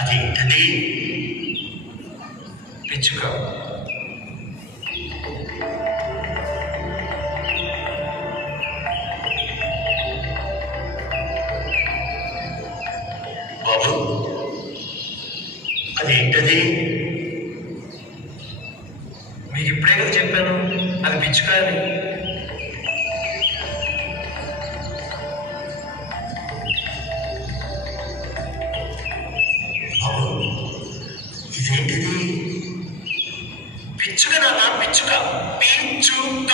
అదేంటది? పిచ్చుక. బాబు, అదేంటది? మీకు ఇప్పుడే కదా చెప్పాను అది పిచ్చుక అని. బాబు, ఇదేంటిది? పిచ్చుక నాన్న, పిచ్చుక, పిచ్చుక.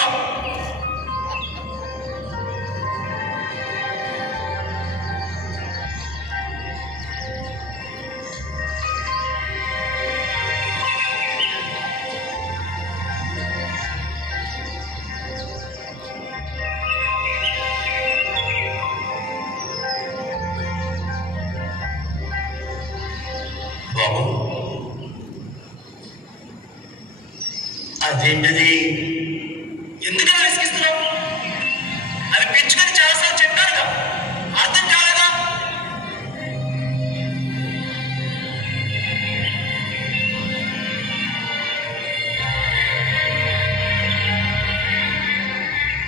బాబు, అదేంటది? ఎందుకని విసిగిస్తున్నావు? అది పిచ్చుకని చాలాసార్లు చెప్పానుగా, అర్థం కాలేదా?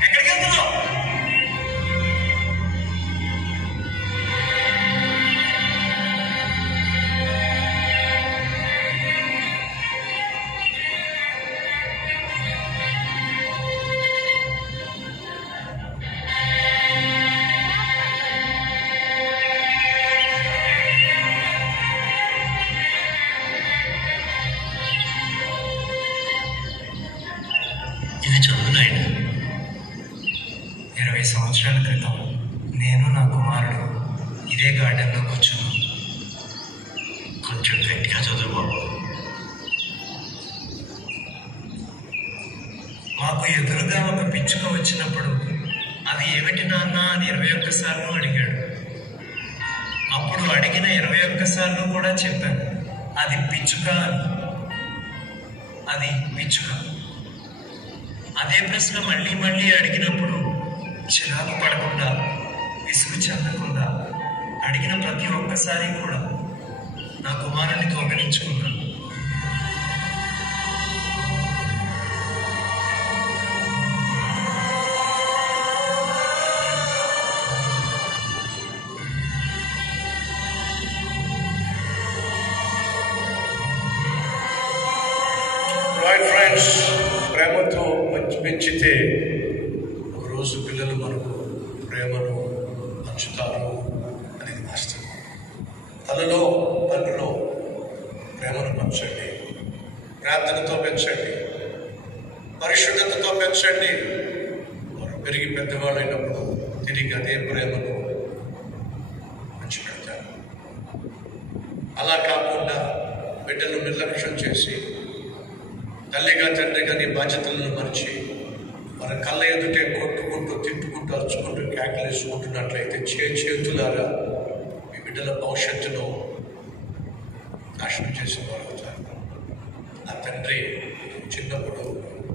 ఎక్కడికి వెళ్తున్నావు? ఇది చదువునాయన. 20 సంవత్సరాల క్రితం నేను నా కుమారుడు ఇదే గార్డెన్లో కూర్చున్నాం. కొంచెం గట్టిగా చదువు బాబు. మాకు ఎదురుగా ఒక పిచ్చుక వచ్చినప్పుడు అది ఏమిటి నాన్న అని 21 సార్లు అడిగాడు. అప్పుడు అడిగిన 21 సార్లు కూడా చెప్పాను అది పిచ్చుక అని. అది పిచ్చుక. అదే ప్రశ్న మళ్ళీ మళ్ళీ అడిగినప్పుడు చిరాకు పడకుండా, విసుగు చెందకుండా అడిగిన ప్రతి ఒక్కసారి కూడా నా కుమారుడిని కౌగిలించుకున్నాను. రైట్ ఫ్రెండ్స్, ప్రేమతో పెంచితే ఒకరోజు పిల్లలు మనకు ప్రేమను పంచుతారు అనేది వాస్తవం. తలలో తండ్రిలో ప్రేమను పంచండి, ప్రార్థనతో పెంచండి, పరిశుద్ధతతో పెంచండి. వారు పెరిగి పెద్దవాళ్ళు అయినప్పుడు తిరిగి అదే ప్రేమను పంచిపెడతారు. అలా కాకుండా బిడ్డలు నిర్లక్ష్యం చేసి తల్లిగా తండ్రిగా నీ బాధ్యతలను మరిచి మన కళ్ళ ఎదుటే కొట్టుకుంటూ తిట్టుకుంటూ అరుచుకుంటూ కేకలేసుకుంటున్నట్లయితే చేతులారా మీ బిడ్డల భవిష్యత్తును నాశనం చేసేవారు అవుతారు. ఆ తండ్రి చిన్నప్పుడు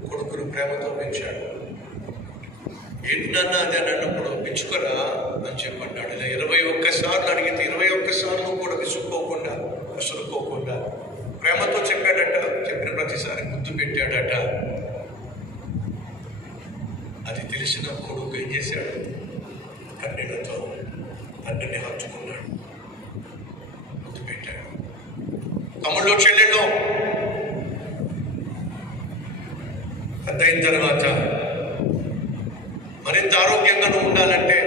కొడుకును ప్రేమతో పెంచాడు. ఏంటి నాన్న అది అని అన్నప్పుడు పిచ్చుకరా అని చెప్పన్నాడు. ఇలా 21 సార్లు అడిగితే 21 సార్లు కూడా విసుక్కోకుండా కసురుకోకుండా ప్రేమతో చెప్పాడట. చెప్పిన ప్రతిసారి ముద్దు పెట్టాడట. అది తెలిసిన కొడుకు ఏం చేశాడు? కన్నీళ్లతో తండ్రిని హత్తుకున్నాడు, ముద్దు పెట్టాడు. తమ్ముళ్ళు చెల్లెళ్ళు పెద్ద అయిన తర్వాత మరింత ఆరోగ్యంగా ఉండాలంటే,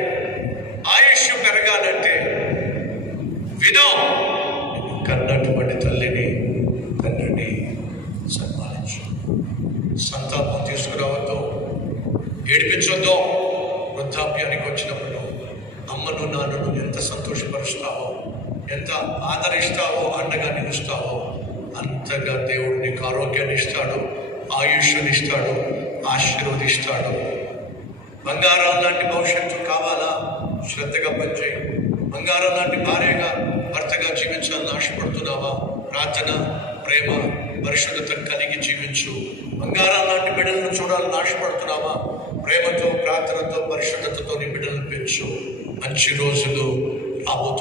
ఆయుష్ పెరగాలంటే వినో, కన్నటువంటి తల్లిని తండ్రిని సన్మానించు. సంతాపం తీసుకురావద్దు, ఏడిపించొద్దు. వృద్ధాప్యానికి వచ్చినప్పుడు అమ్మను నాన్నను ఎంత సంతోషపరుస్తావో, ఎంత ఆదరిస్తావో, అండగా నిలుస్తావో అంతగా దేవుడు నీకు ఆరోగ్యాన్ని ఇస్తాడు, ఆయుష్ని ఇస్తాడు, ఆశీర్వదిస్తాడు. బంగారం లాంటి భవిష్యత్తు కావాలా? శ్రద్ధగా పనిచేయి. బంగారం లాంటి భార్యగా భర్తగా జీవించాలని ఆశపడుతున్నావా? ప్రార్థన, ప్రేమ, పరిశుద్ధత కలిగి జీవించు. బంగారం లాంటి బిడ్డలను చూడాలని ఆశపడుతున్నావా? ప్రేమతో, ప్రార్థనతో, పరిశుద్ధతతో నీ బిడ్డలను పెంచు. మంచి రోజులు రాబోతున్నాయి.